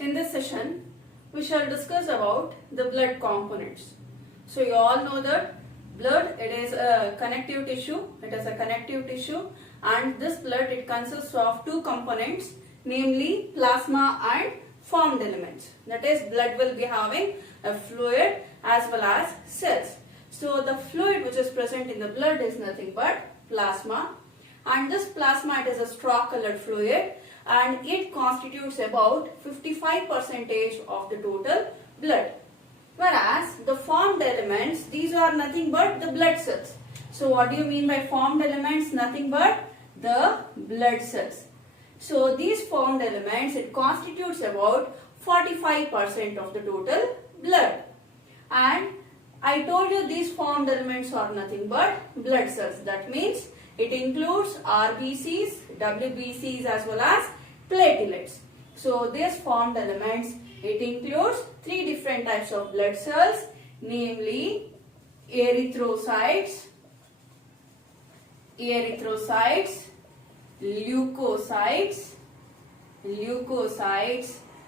In this session, we shall discuss about the blood components. So you all know that blood, it is a connective tissue. It is a connective tissue, and this blood, it consists of two components, namely plasma and formed elements. That is, blood will be having a fluid as well as cells. So the fluid which is present in the blood is nothing but plasma, and this plasma, it is a straw colored fluid, and it constitutes about 55% of the total blood. Whereas the formed elements, these are nothing but the blood cells. So what do you mean by formed elements? Nothing but the blood cells. So these formed elements, it constitutes about 45% of the total blood. And I told you these formed elements are nothing but blood cells. That means it includes RBCs, WBCs as well as platelets. So these formed elements, it includes three different types of blood cells, namely erythrocytes, leukocytes,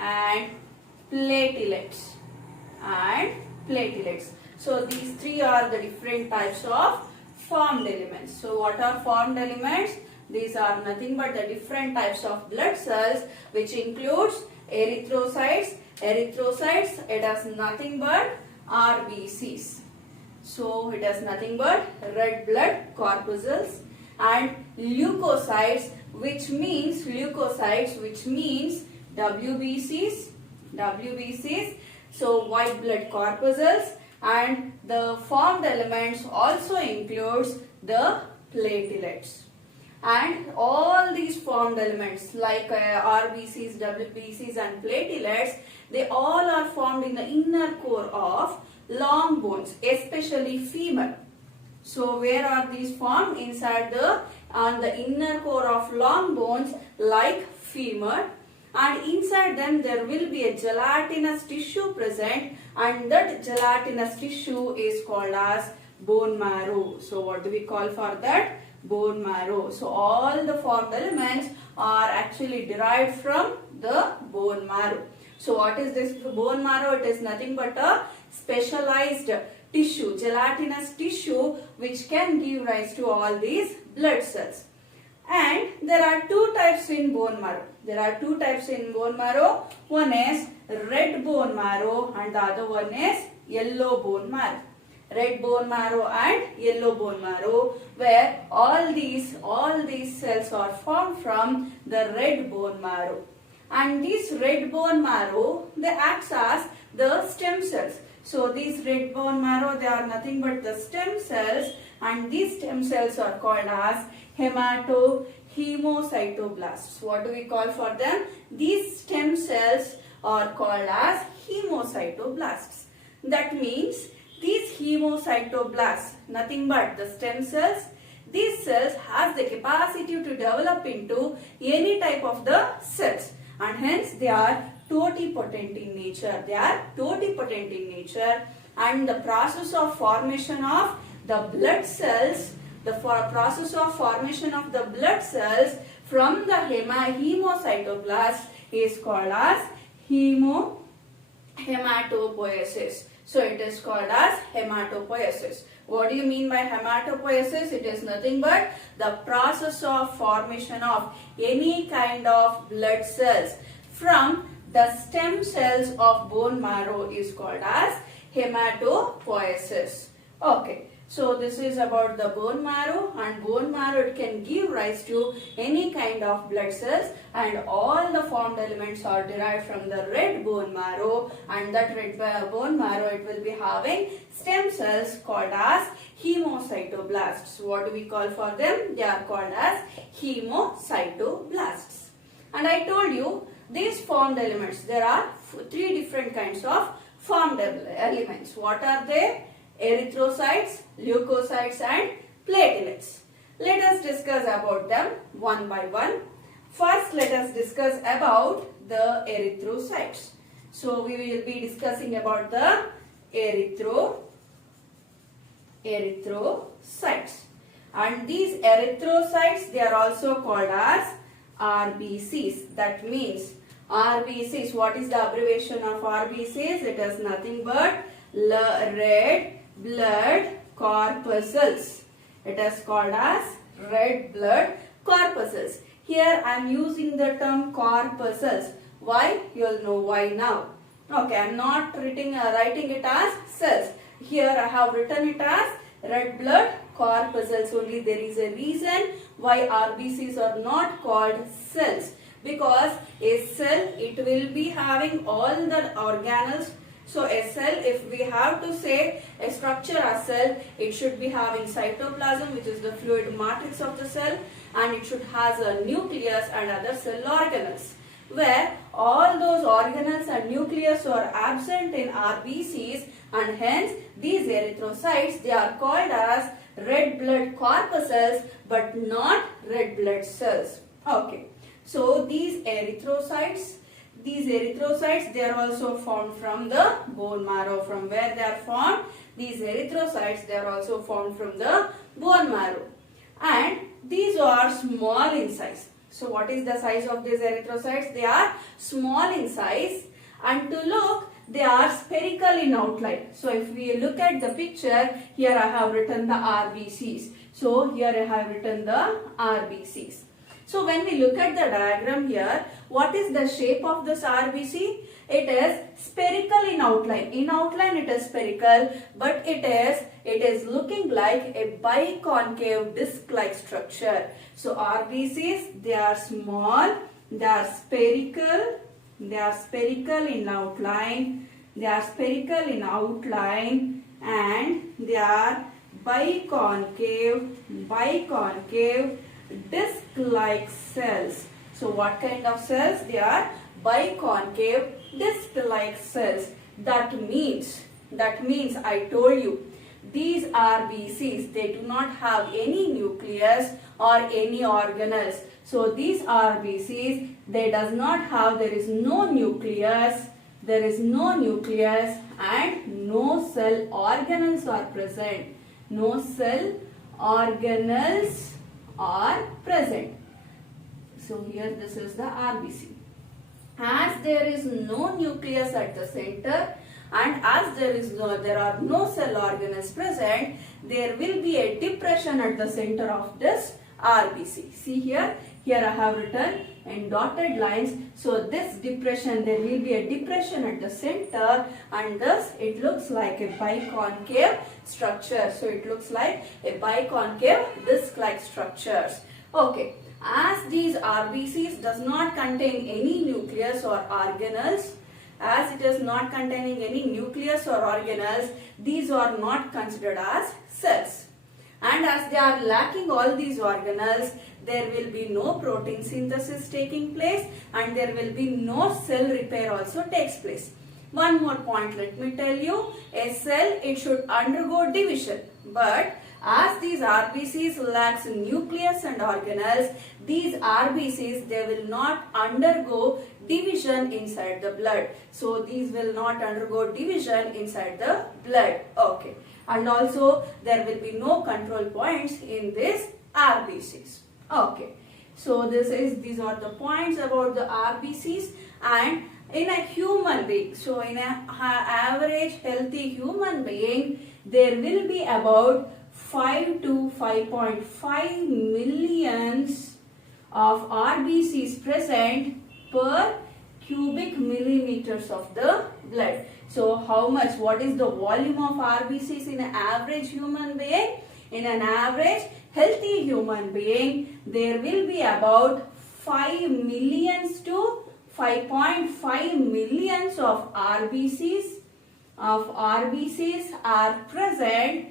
and platelets. So these three are the different types of formed elements. So what are formed elements? These are nothing but the different types of blood cells, which includes erythrocytes. Erythrocytes, it has nothing but RBCs. So it has nothing but red blood corpuscles, and leukocytes, which means WBCs. So white blood corpuscles, and the formed elements also includes the platelets. And all these formed elements like RBCs, WBCs and platelets, they all are formed in the inner core of long bones, especially femur. So where are these formed? Inside on the inner core of long bones like femur, and inside them there will be a gelatinous tissue present, and that gelatinous tissue is called as bone marrow. So what do we call for that? Bone marrow. So all the formed elements are actually derived from the bone marrow. So what is this bone marrow? It is nothing but a specialized tissue, gelatinous tissue, which can give rise to all these blood cells. And there are two types in bone marrow. One is red bone marrow and the other one is yellow bone marrow. Red bone marrow and yellow bone marrow, where all these cells are formed from the red bone marrow. And this red bone marrow, they act as the stem cells. So these red bone marrow, they are nothing but the stem cells, and these stem cells are called as hemocytoblasts. What do we call for them? These stem cells are called as hemocytoblasts. That means these hemocytoblasts, nothing but the stem cells, these cells has the capacity to develop into any type of the cells, and hence they are totipotent in nature. And the process of formation of the blood cells, from the hemocytoblast is called as hematopoiesis. So it is called as hematopoiesis. What do you mean by hematopoiesis? It is nothing but the process of formation of any kind of blood cells from the stem cells of bone marrow is called as hematopoiesis. Okay. So this is about the bone marrow, and bone marrow, it can give rise to any kind of blood cells, and all the formed elements are derived from the red bone marrow, and that red bone marrow, it will be having stem cells called as hemocytoblasts. What do we call for them? They are called as hemocytoblasts. And I told you these formed elements, there are three different kinds of formed elements. What are they? Erythrocytes, leukocytes and platelets. Let us discuss about them one by one. First, let us discuss about the erythrocytes. So we will be discussing about the erythrocytes. And these erythrocytes, they are also called as RBCs. That means RBCs. What is the abbreviation of RBCs? It is nothing but red blood corpuscles. It is called as red blood corpuscles. Here I am using the term corpuscles. Why? You will know why now. Okay, I am not writing it as cells. Here I have written it as red blood corpuscles only. There is a reason why RBCs are not called cells. Because a cell, it will be having all the organelles. So a cell, if we have to say a structure as cell, it should be having cytoplasm, which is the fluid matrix of the cell, and it should have a nucleus and other cell organelles. Where all those organelles and nucleus are absent in RBCs, and hence these erythrocytes, they are called as red blood corpuscles but not red blood cells. Okay. So these erythrocytes, they are also formed from the bone marrow. From where they are formed? These erythrocytes, they are also formed from the bone marrow. And these are small in size. So what is the size of these erythrocytes? They are small in size, and to look, they are spherical in outline. So if we look at the picture, here I have written the RBCs. So here I have written the RBCs. So when we look at the diagram here, what is the shape of this RBC? It is spherical in outline. In outline it is spherical, but it is looking like a biconcave disc-like structure. So RBCs, they are small, they are spherical in outline, and they are biconcave disc-like cells. So what kind of cells? They are biconcave disc-like cells. That means I told you, these RBCs, they do not have any nucleus or any organelles. So these RBCs, there is no nucleus, and no cell organelles are present. No cell organelles are present. So here this is the RBC. As there is no nucleus at the center, and as there are no cell organelles present, there will be a depression at the center of this RBC. See here I have written in dotted lines. So this depression, there will be a depression at the center, and thus it looks like a biconcave structure. So it looks like a biconcave disc-like structures. Okay. As these RBCs does not contain any nucleus or organelles, as it is not containing any nucleus or organelles, these are not considered as cells. And as they are lacking all these organelles, there will be no protein synthesis taking place, and there will be no cell repair also takes place. One more point, let me tell you, a cell, it should undergo division, but as these RBCs lacks nucleus and organelles, these RBCs, they will not undergo division inside the blood. So these will not undergo division inside the blood. Okay. And also there will be no control points in these RBCs. Okay. So these are the points about the RBCs. And in a human being, so in an average healthy human being, there will be about 5 to 5.5 millions of RBCs present per cubic millimeters of the blood. So how much, what is the volume of RBCs in an average human being? In an average healthy human being, there will be about 5 millions to 5.5 millions of RBCs are present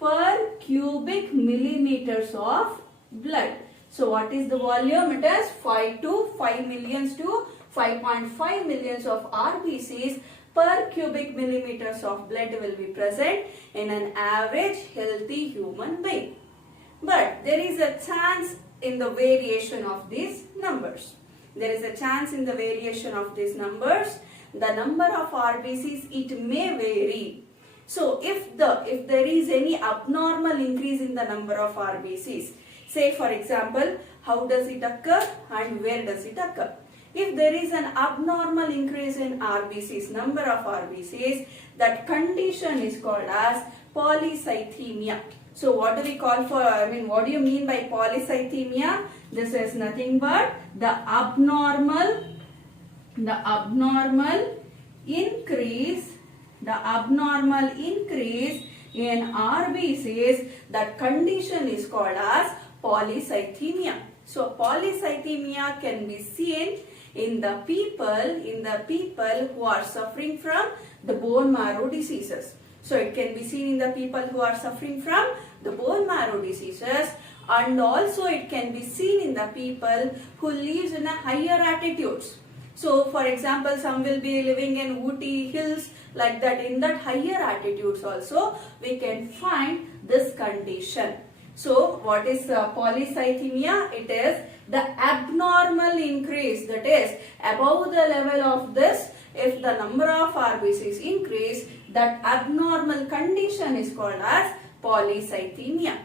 per cubic millimeters of blood. So what is the volume? It is 5 millions to 5.5 millions of RBCs per cubic millimeters of blood will be present in an average healthy human being. But there is a chance in the variation of these numbers. There is a chance in the variation of these numbers. The number of RBCs, it may vary. So if there is any abnormal increase in the number of RBCs, say for example, how does it occur and where does it occur? if there is an abnormal increase in RBCs, number of RBCs, that condition is called as polycythemia. So what do we call for, what do you mean by polycythemia? This is nothing but the abnormal increase in RBCs. That condition is called as polycythemia. So polycythemia can be seen in the people who are suffering from the bone marrow diseases. So it can be seen in the people who are suffering from the bone marrow diseases, and also it can be seen in the people who lives in a higher altitudes. So for example, some will be living in Ooty hills, like that. In that higher altitudes also we can find this condition. So what is polycythemia? It is the abnormal increase, that is above the level of this. If the number of RBCs increase, that abnormal condition is called as polycythemia.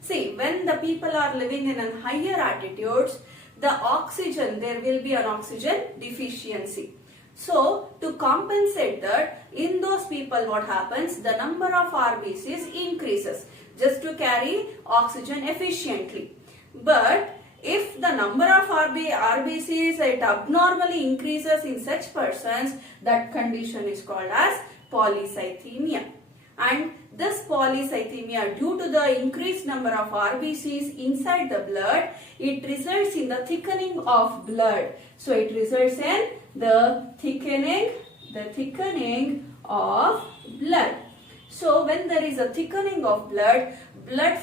See, when the people are living in a higher altitudes, there will be an oxygen deficiency. So to compensate that, in those people what happens, the number of RBCs increases just to carry oxygen efficiently. But if the number of RBCs it abnormally increases in such persons, that condition is called as polycythemia. And this polycythemia, due to the increased number of RBCs inside the blood, it results in the thickening of blood. So it results in the thickening of blood. So when there is a thickening of blood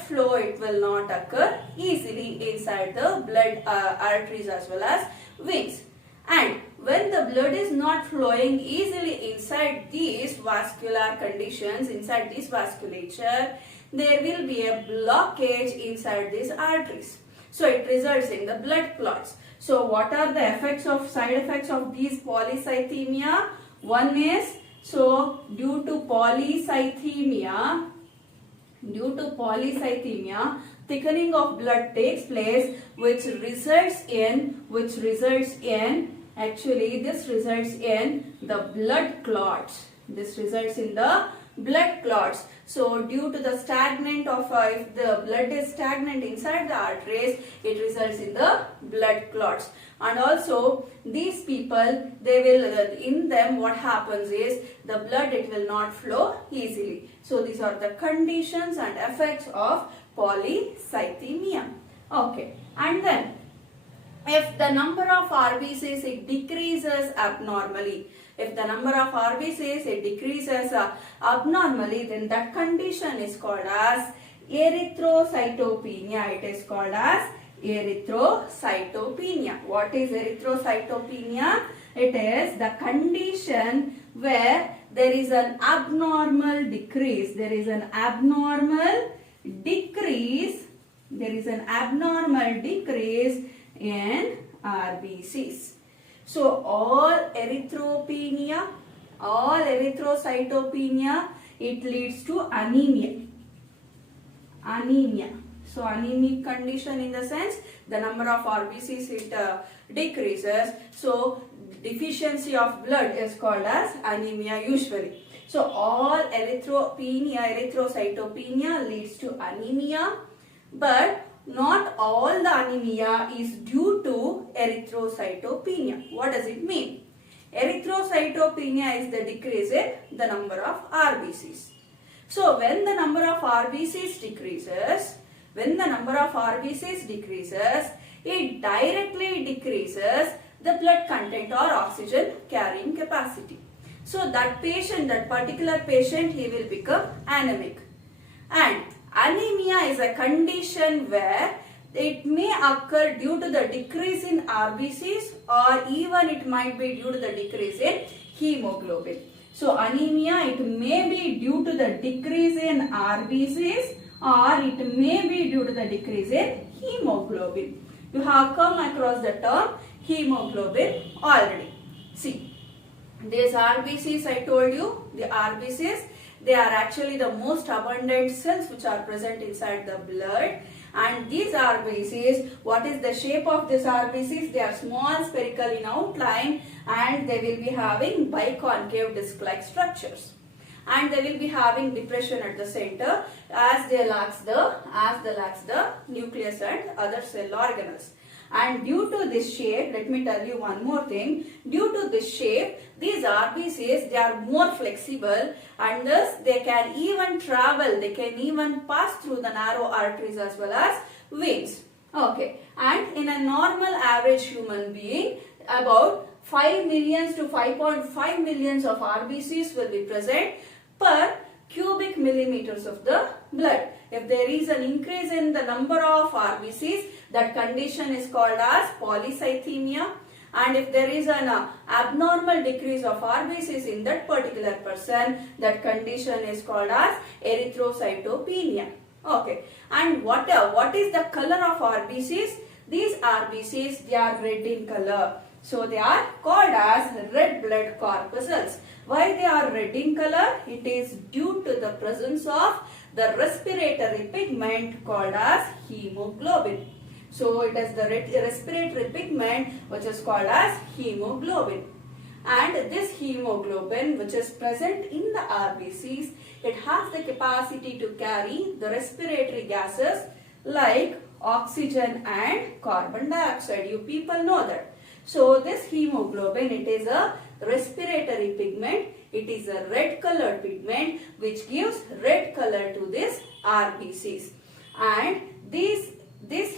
flow, it will not occur easily inside the blood arteries as well as veins. And when the blood is not flowing easily inside these vascular conditions, inside this vasculature, there will be a blockage inside these arteries. So it results in the blood clots. So what are the side effects of these polycythemia? One is, so due to polycythemia, thickening of blood takes place, which results in the blood clots. This results in the blood clots. So due to the stagnant if the blood is stagnant inside the arteries, it results in the blood clots. And also these people, in them what happens is the blood, it will not flow easily. So these are the conditions and effects of polycythemia. Okay, and then if the number of RBCs it decreases abnormally, then that condition is called as erythrocytopenia. It is called as erythrocytopenia. What is erythrocytopenia? It is the condition where there is an abnormal decrease. In RBCs. So all erythrocytopenia, it leads to anemia. So anemic condition, in the sense the number of RBCs it decreases. So deficiency of blood is called as anemia usually. So all erythrocytopenia leads to anemia, but not all the anemia is due to erythrocytopenia. What does it mean? Erythrocytopenia is the decrease in the number of RBCs. So when the number of RBCs decreases, it directly decreases the blood content or oxygen carrying capacity. So that particular patient, he will become anemic. And anemia is a condition where it may occur due to the decrease in RBCs, or even it might be due to the decrease in hemoglobin. So anemia, it may be due to the decrease in RBCs, or it may be due to the decrease in hemoglobin. You have come across the term hemoglobin already. See, these RBCs, I told you, the RBCs, they are actually the most abundant cells which are present inside the blood, And these RBCs, what is the shape of these RBCs? They are small, spherical in outline, and they will be having biconcave disc-like structures. And they will be having depression at the center as they lacks the nucleus and other cell organelles. And due to this shape, let me tell you one more thing. Due to this shape, these RBCs, they are more flexible, and thus they can even travel, they can even pass through the narrow arteries as well as veins. Okay, and in a normal average human being, about 5 million to 5.5 million of RBCs will be present per cubic millimeters of the blood. If there is an increase in the number of RBCs, that condition is called as polycythemia. And if there is an abnormal decrease of RBCs in that particular person, that condition is called as erythrocytopenia. Okay. And what is the color of RBCs? These RBCs, they are red in color. So they are called as red blood corpuscles. Why they are red in color? It is due to the presence of the respiratory pigment called as hemoglobin. So it is the respiratory pigment which is called as hemoglobin. And this hemoglobin, which is present in the RBCs, it has the capacity to carry the respiratory gases like oxygen and carbon dioxide. You people know that. So this hemoglobin, it is a respiratory pigment. It is a red colored pigment which gives red color to this RBCs. And this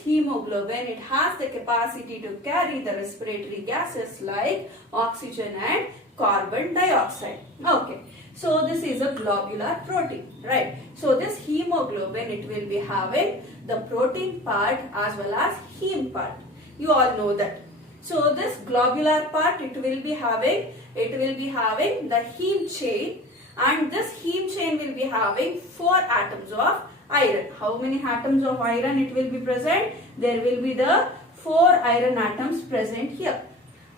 hemoglobin, it has the capacity to carry the respiratory gases like oxygen and carbon dioxide. Okay. So this is a globular protein, right? So this hemoglobin, it will be having the protein part as well as heme part. You all know that. So this globular part, it will be having the heme chain, and this heme chain will be having 4 atoms of iron. How many atoms of iron it will be present? There will be the 4 iron atoms present here.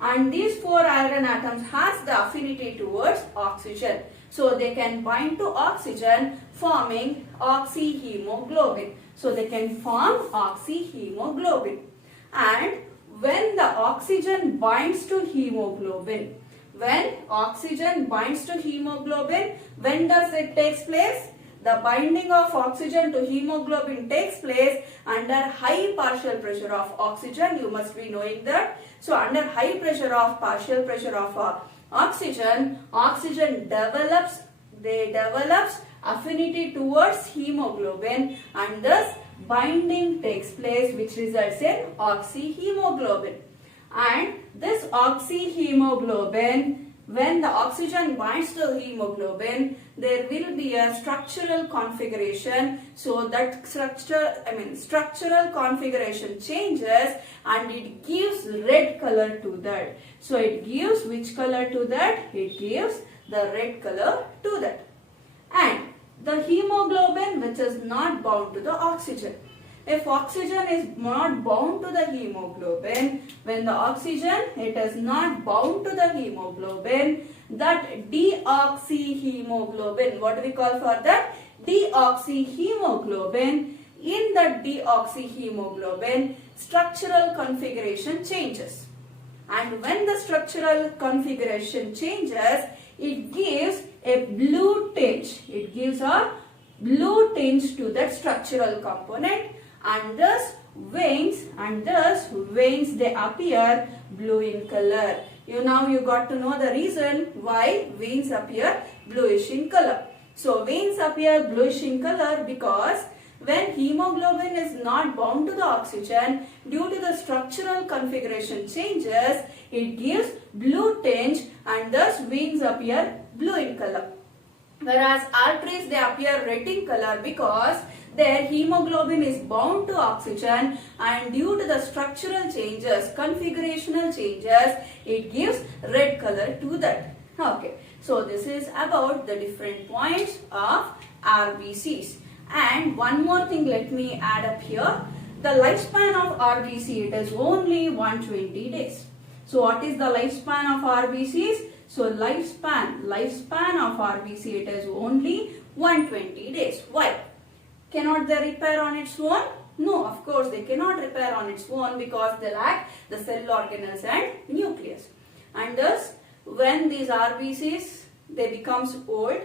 And these 4 iron atoms has the affinity towards oxygen. So they can bind to oxygen, forming oxyhemoglobin. So they can form oxyhemoglobin. And when the oxygen binds to hemoglobin, when does it take place? The binding of oxygen to hemoglobin takes place under high partial pressure of oxygen. You must be knowing that. So under high pressure of partial pressure of oxygen develops affinity towards hemoglobin, and thus binding takes place, which results in oxyhemoglobin. And this oxyhemoglobin, when the oxygen binds to hemoglobin, there will be a structural configuration. So that structural configuration changes, and it gives red color to that. So it gives which color to that? It gives the red color to that. And the hemoglobin, which is not bound to the oxygen. If oxygen is not bound to the hemoglobin, when the oxygen, it is not bound to the hemoglobin, that deoxyhemoglobin, what do we call for that? Deoxyhemoglobin. In that deoxyhemoglobin, structural configuration changes. And when the structural configuration changes, it gives a blue tinge. It gives a blue tinge to that structural component, and thus veins they appear blue in color. You got to know the reason why veins appear bluish in color. So veins appear bluish in color because when hemoglobin is not bound to the oxygen, due to the structural configuration changes, it gives blue tinge, and thus veins appear blue in color. Whereas arteries, they appear red in color because their hemoglobin is bound to oxygen, and due to the structural changes, configurational changes, it gives red color to that. Okay, so this is about the different points of RBCs. And one more thing, let me add up here. The lifespan of RBC, it is only 120 days. So what is the lifespan of RBCs? So lifespan of RBC, it is only 120 days. Why? Cannot they repair on its own? No, of course they cannot repair on its own because they lack the cell organelles and nucleus. And thus, when these RBCs, they becomes old,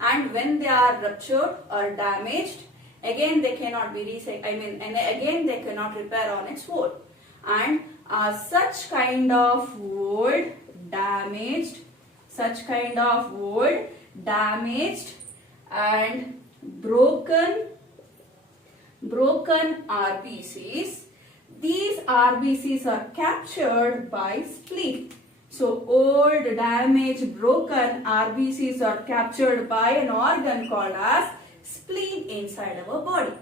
and when they are ruptured or damaged, again they cannot be again they cannot repair on its own. And such kind of old, damaged, and broken RBCs, these RBCs are captured by spleen. So old, damaged, broken RBCs are captured by an organ called as spleen inside our body.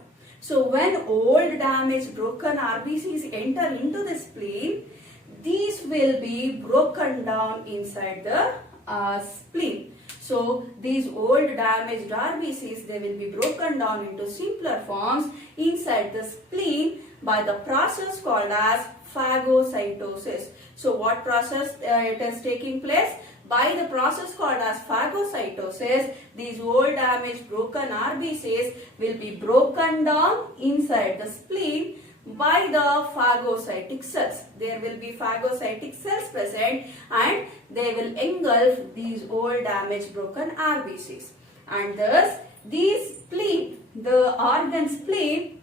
So when old, damaged, broken RBCs enter into the spleen, these will be broken down inside the spleen. So these old, damaged RBCs, they will be broken down into simpler forms inside the spleen by the process called as phagocytosis. So what process it is taking place? By the process called as phagocytosis, these old, damaged, broken RBCs will be broken down inside the spleen by the phagocytic cells. There will be phagocytic cells present and they will engulf these old, damaged, broken RBCs. And thus these spleen, the organ spleen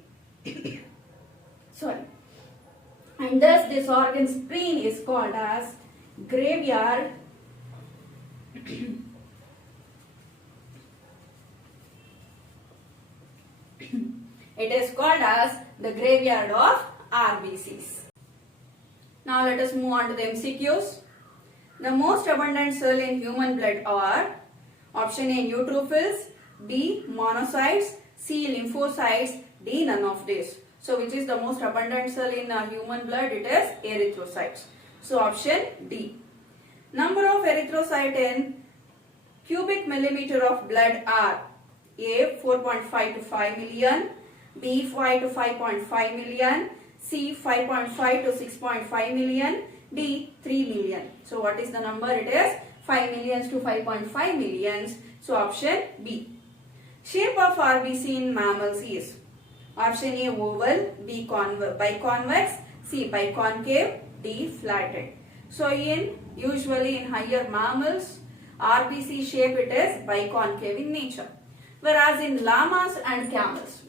and thus this organ spleen is called as graveyard it is called as the graveyard of RBCs. Now let us move on to the MCQs. The most abundant cell in human blood are option A neutrophils, B monocytes, C lymphocytes, D none of this. So which is the most abundant cell in human blood? It is erythrocytes. So option D. Number of erythrocytes in cubic millimeter of blood are A 4.5 to 5 million, B 5 to 5.5 million, C 5.5 to 6.5 million, D 3 million. So what is the number? It is 5 millions to 5.5 millions. So option B. Shape of RBC in mammals is option A oval, B biconvex, C biconcave, D flattened. So usually in higher mammals, RBC shape it is biconcave in nature. Whereas in llamas and camels,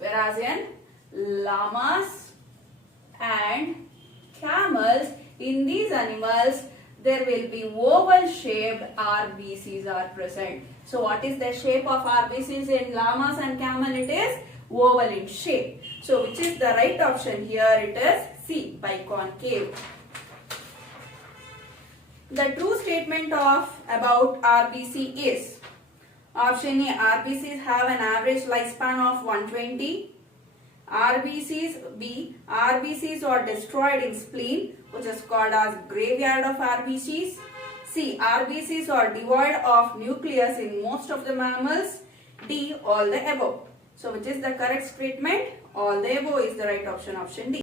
in these animals, there will be oval shaped RBCs are present. So what is the shape of RBCs in llamas and camel? It is oval in shape. So which is the right option here? It is C, biconcave. The true statement about RBC is option A, RBCs have an average lifespan of 120. B, RBCs are destroyed in spleen, which is called as graveyard of RBCs. C, RBCs are devoid of nucleus in most of the mammals. D, all the above. So which is the correct statement? All the above is the right option, option D.